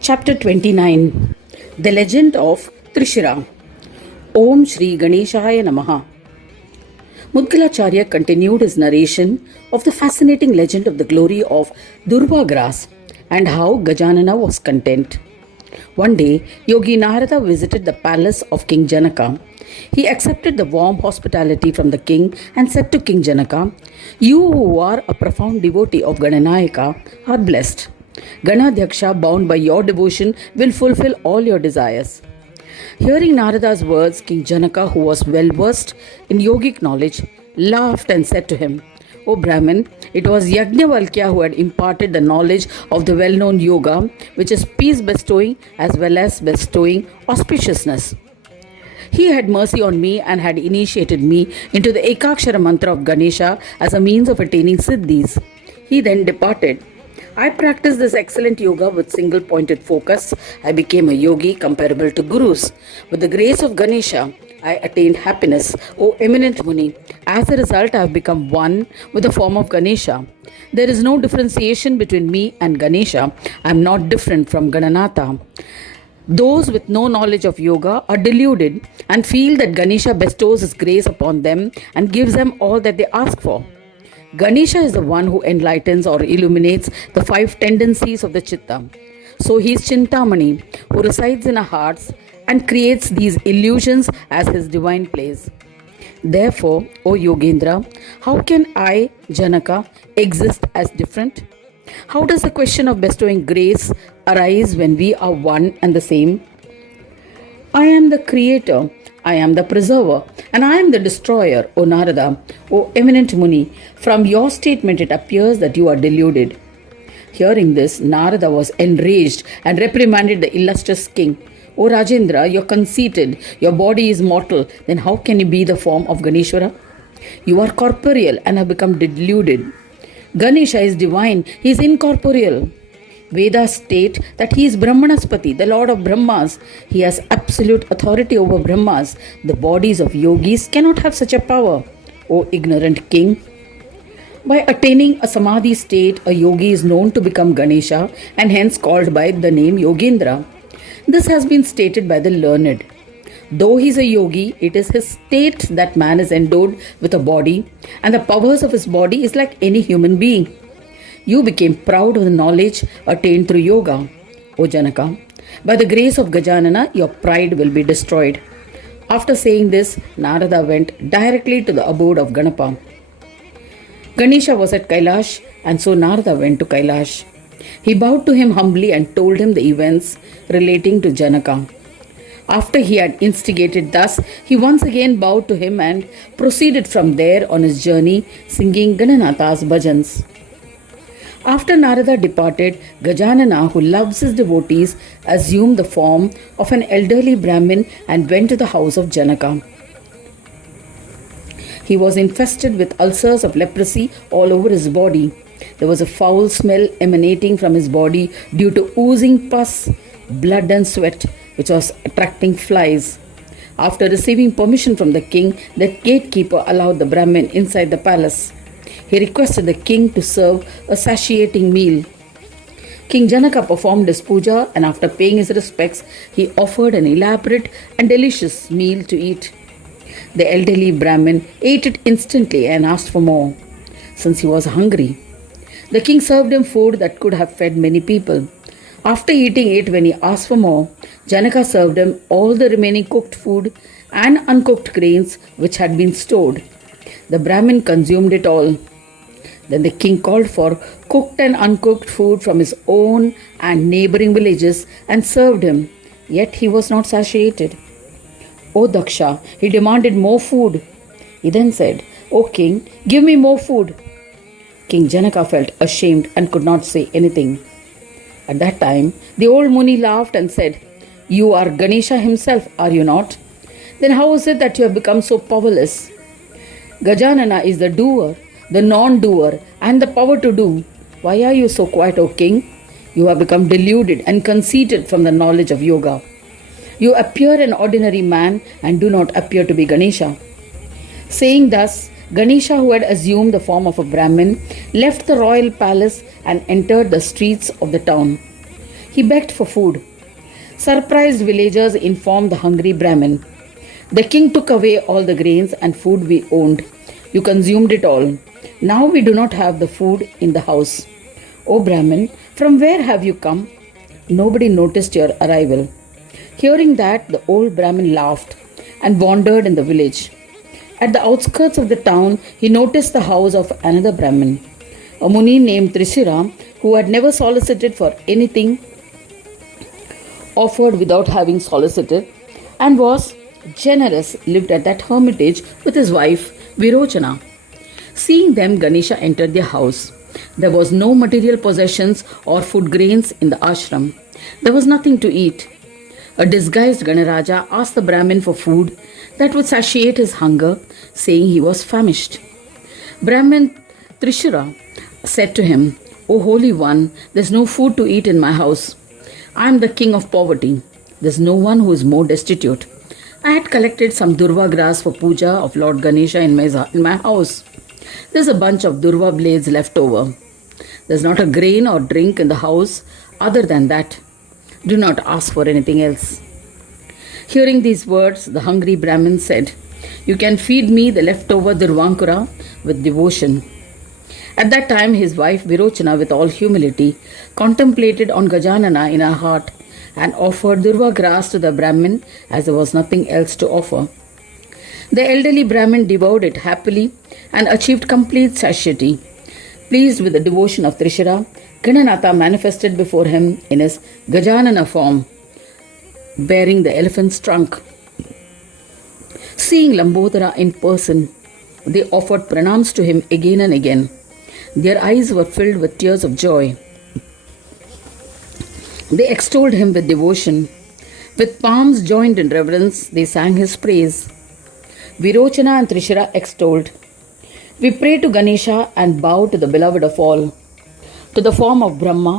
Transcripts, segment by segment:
Chapter 29. The Legend of Trishira. Om Shri Ganeshaya Namaha. Mudgalacharya continued his narration of the fascinating legend of the glory of Durva grass and how Gajanana was content. One day, Yogi Narada visited the palace of King Janaka. He accepted the warm hospitality from the king and said to King Janaka, "You who are a profound devotee of Gananayaka are blessed. Ganadhyaksha, bound by your devotion, will fulfill all your desires." Hearing Narada's words, King Janaka, who was well versed in yogic knowledge, laughed and said to him, "O Brahmin, it was Yajnavalkya who had imparted the knowledge of the well-known yoga, which is peace-bestowing as well as bestowing auspiciousness. He had mercy on me and had initiated me into the Ekakshara mantra of Ganesha as a means of attaining siddhis. He then departed. I practiced this excellent yoga with single-pointed focus. I became a yogi comparable to gurus. With the grace of Ganesha, I attained happiness, O eminent Muni. As a result, I have become one with the form of Ganesha. There is no differentiation between me and Ganesha. I am not different from Gananatha. Those with no knowledge of yoga are deluded and feel that Ganesha bestows his grace upon them and gives them all that they ask for. Ganesha is the one who enlightens or illuminates the 5 tendencies of the Chitta. So he is Chintamani, who resides in our hearts and creates these illusions as his divine place. Therefore, O Yogendra, how can I, Janaka, exist as different? How does the question of bestowing grace arise when we are one and the same? I am the creator, I am the preserver, and I am the destroyer, O Narada, O eminent Muni. From your statement it appears that you are deluded." Hearing this, Narada was enraged and reprimanded the illustrious king. "O Rajendra, you are conceited, your body is mortal, then how can you be the form of Ganeshwara? You are corporeal and have become deluded. Ganesha is divine, he is incorporeal. Vedas state that he is Brahmanaspati, the Lord of Brahmas. He has absolute authority over Brahmas. The bodies of yogis cannot have such a power, O ignorant king. By attaining a samadhi state, a yogi is known to become Ganesha and hence called by the name Yogendra. This has been stated by the learned. Though he is a yogi, it is his state that man is endowed with a body, and the powers of his body is like any human being. You became proud of the knowledge attained through yoga, O Janaka. By the grace of Gajanana, your pride will be destroyed." After saying this, Narada went directly to the abode of Ganapa. Ganesha was at Kailash, and so Narada went to Kailash. He bowed to him humbly and told him the events relating to Janaka. After he had instigated thus, he once again bowed to him and proceeded from there on his journey, singing Gananatha's bhajans. After Narada departed, Gajanana, who loves his devotees, assumed the form of an elderly Brahmin and went to the house of Janaka. He was infested with ulcers of leprosy all over his body. There was a foul smell emanating from his body due to oozing pus, blood and sweat, which was attracting flies. After receiving permission from the king, the gatekeeper allowed the Brahmin inside the palace. He requested the king to serve a satiating meal. King Janaka performed his puja, and after paying his respects, he offered an elaborate and delicious meal to eat. The elderly Brahmin ate it instantly and asked for more, since he was hungry. The king served him food that could have fed many people. After eating it, when he asked for more, Janaka served him all the remaining cooked food and uncooked grains which had been stored. The Brahmin consumed it all. Then the king called for cooked and uncooked food from his own and neighboring villages and served him, yet he was not satiated. "O Daksha," he demanded more food. He then said, "O king, give me more food." King Janaka felt ashamed and could not say anything. At that time, the old Muni laughed and said, "You are Ganesha himself, are you not? Then how is it that you have become so powerless? Gajanana is the doer, the non-doer, and the power to do. Why are you so quiet, O king? You have become deluded and conceited from the knowledge of yoga. You appear an ordinary man and do not appear to be Ganesha." Saying thus, Ganesha, who had assumed the form of a Brahmin, left the royal palace and entered the streets of the town. He begged for food. Surprised villagers informed the hungry Brahmin, "The king took away all the grains and food we owned. You consumed it all. Now we do not have the food in the house. O Brahmin, from where have you come? Nobody noticed your arrival." Hearing that, the old Brahmin laughed and wandered in the village. At the outskirts of the town, he noticed the house of another Brahmin, a Muni named Trishira, who had never solicited for anything offered without having solicited, and was generous, lived at that hermitage with his wife Virochana. Seeing them, Ganesha entered their house. There was no material possessions or food grains in the ashram. There was nothing to eat. A disguised Ganaraja asked the Brahmin for food that would satiate his hunger, saying he was famished. Brahmin Trishira said to him, "O Holy One, there is no food to eat in my house. I am the king of poverty. There is no one who is more destitute. I had collected some durva grass for puja of Lord Ganesha in my house. There is a bunch of durva blades left over. There is not a grain or drink in the house other than that. Do not ask for anything else." Hearing these words, the hungry Brahmin said, "You can feed me the leftover durvankura with devotion." At that time, his wife Virochana, with all humility, contemplated on Gajanana in her heart and offered durva grass to the Brahmin as there was nothing else to offer. The elderly Brahmin devoured it happily and achieved complete satiety. Pleased with the devotion of Trishira, Gananatha manifested before him in his Gajanana form, bearing the elephant's trunk. Seeing Lambodara in person, they offered pranams to him again and again. Their eyes were filled with tears of joy. They extolled him with devotion. With palms joined in reverence, they sang his praise. Virochana and Trishira extolled, "We pray to Ganesha and bow to the beloved of all. To the form of Brahma,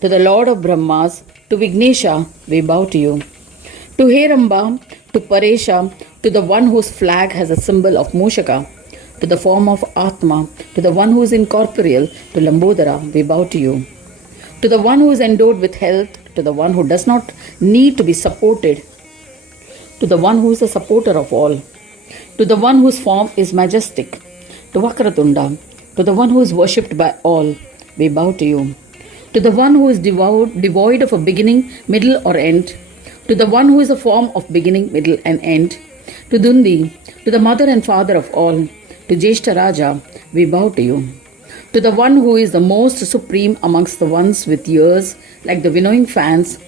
to the Lord of Brahmas, to Vignesha, we bow to you. To Heramba, to Paresha, to the one whose flag has a symbol of Moshaka, to the form of Atma, to the one who is incorporeal, to Lambodara, we bow to you. To the one who is endowed with health, to the one who does not need to be supported, to the one who is the supporter of all, to the one whose form is majestic, to Vakratunda, to the one who is worshipped by all, we bow to you. To the one who is devoid of a beginning, middle or end, to the one who is a form of beginning, middle and end, to Dundi, to the mother and father of all, to Jeshta Raja, we bow to you. To the one who is the most supreme amongst the ones with ears like the winnowing fans,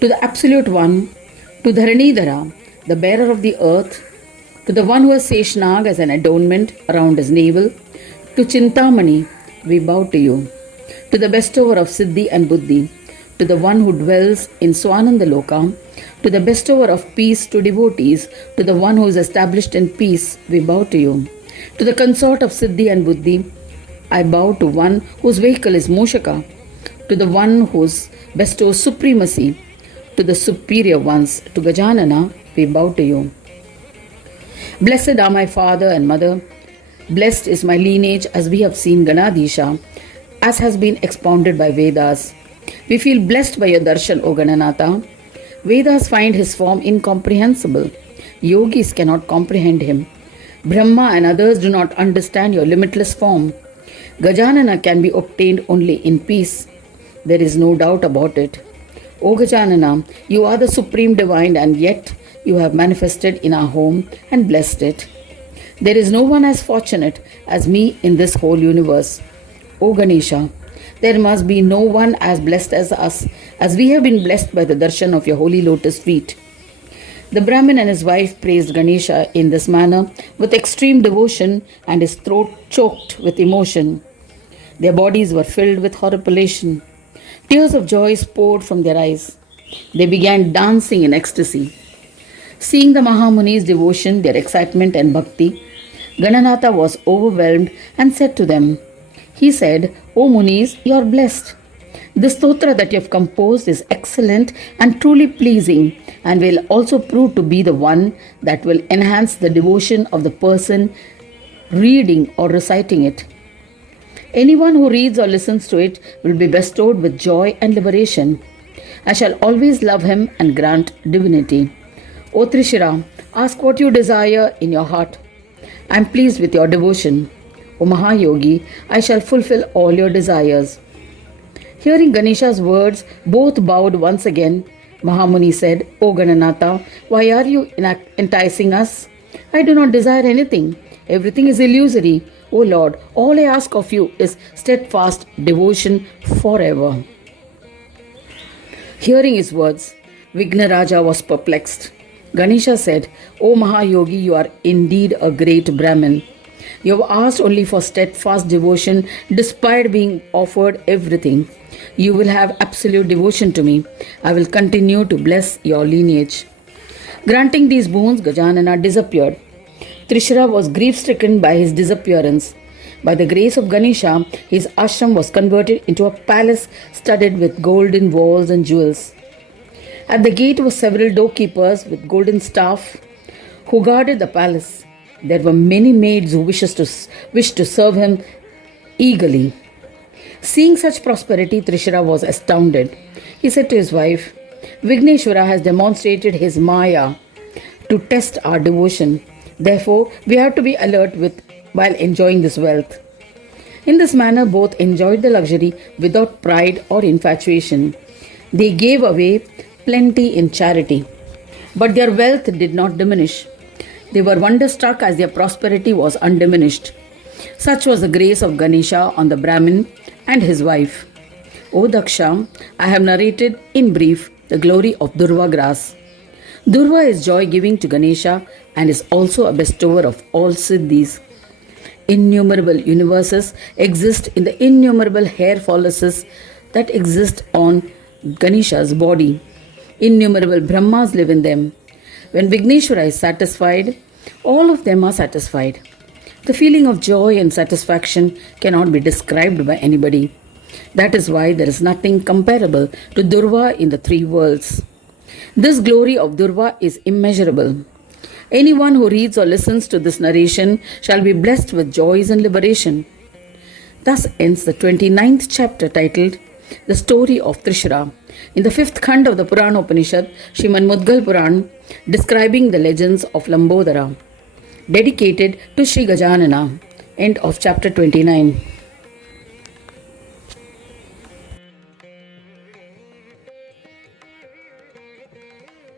to the absolute one, to Dharanidhara, the bearer of the earth, to the one who has Seshnag as an adornment around his navel, to Chintamani, we bow to you. To the bestower of Siddhi and Buddhi, to the one who dwells in Swanandaloka, to the bestower of peace to devotees, to the one who is established in peace, we bow to you. To the consort of Siddhi and Buddhi, I bow to one whose vehicle is Moshaka, to the one who bestows supremacy, to the superior ones, to Gajanana, we bow to you. Blessed are my father and mother, blessed is my lineage as we have seen Ganadisha, as has been expounded by Vedas. We feel blessed by your darshan, O Gananatha. Vedas find his form incomprehensible. Yogis cannot comprehend him. Brahma and others do not understand your limitless form. Gajanana can be obtained only in peace. There is no doubt about it. O Gajanana, you are the supreme divine and yet you have manifested in our home and blessed it. There is no one as fortunate as me in this whole universe. O Ganesha, there must be no one as blessed as us, as we have been blessed by the darshan of your holy lotus feet. The Brahmin and his wife praised Ganesha in this manner with extreme devotion and his throat choked with emotion. Their bodies were filled with horripilation. Tears of joy poured from their eyes. They began dancing in ecstasy. Seeing the Mahamuni's devotion, their excitement and bhakti, Gananatha was overwhelmed and said to them, he said, O Munis, you are blessed. This stotra that you have composed is excellent and truly pleasing and will also prove to be the one that will enhance the devotion of the person reading or reciting it. Anyone who reads or listens to it will be bestowed with joy and liberation. I shall always love him and grant divinity. O Trishira, ask what you desire in your heart. I am pleased with your devotion. O Mahayogi, I shall fulfill all your desires. Hearing Ganesha's words, both bowed once again. Mahamuni said, O Gananatha, why are you enticing us? I do not desire anything. Everything is illusory. O Lord, all I ask of you is steadfast devotion forever. Hearing his words, Vignaraja was perplexed. Ganesha said, O Mahayogi, you are indeed a great Brahmin. You have asked only for steadfast devotion despite being offered everything. You will have absolute devotion to me. I will continue to bless your lineage. Granting these boons, Gajanana disappeared. Trishira was grief-stricken by his disappearance. By the grace of Ganesha, his ashram was converted into a palace studded with golden walls and jewels. At the gate were several doorkeepers with golden staff who guarded the palace. There were many maids who wished to serve him eagerly. Seeing such prosperity, Trishira was astounded. He said to his wife, Vigneshwara has demonstrated his Maya to test our devotion. Therefore, we have to be alert while enjoying this wealth. In this manner, both enjoyed the luxury without pride or infatuation. They gave away plenty in charity, but their wealth did not diminish. They were wonderstruck as their prosperity was undiminished. Such was the grace of Ganesha on the Brahmin and his wife. O Daksha, I have narrated in brief the glory of Durva grass. Durva is joy-giving to Ganesha and is also a bestower of all siddhis. Innumerable universes exist in the innumerable hair follicles that exist on Ganesha's body. Innumerable Brahmas live in them. When Vigneshwara is satisfied, all of them are satisfied. The feeling of joy and satisfaction cannot be described by anybody. That is why there is nothing comparable to Durva in the three worlds. This glory of Durva is immeasurable. Anyone who reads or listens to this narration shall be blessed with joys and liberation. Thus ends the 29th chapter titled The Story of Trishira in the 5th Khand of the Purana Upanishad, Srimad Mudgal Puran, describing the legends of Lambodara. Dedicated to Sri Gajanana. End of chapter 29.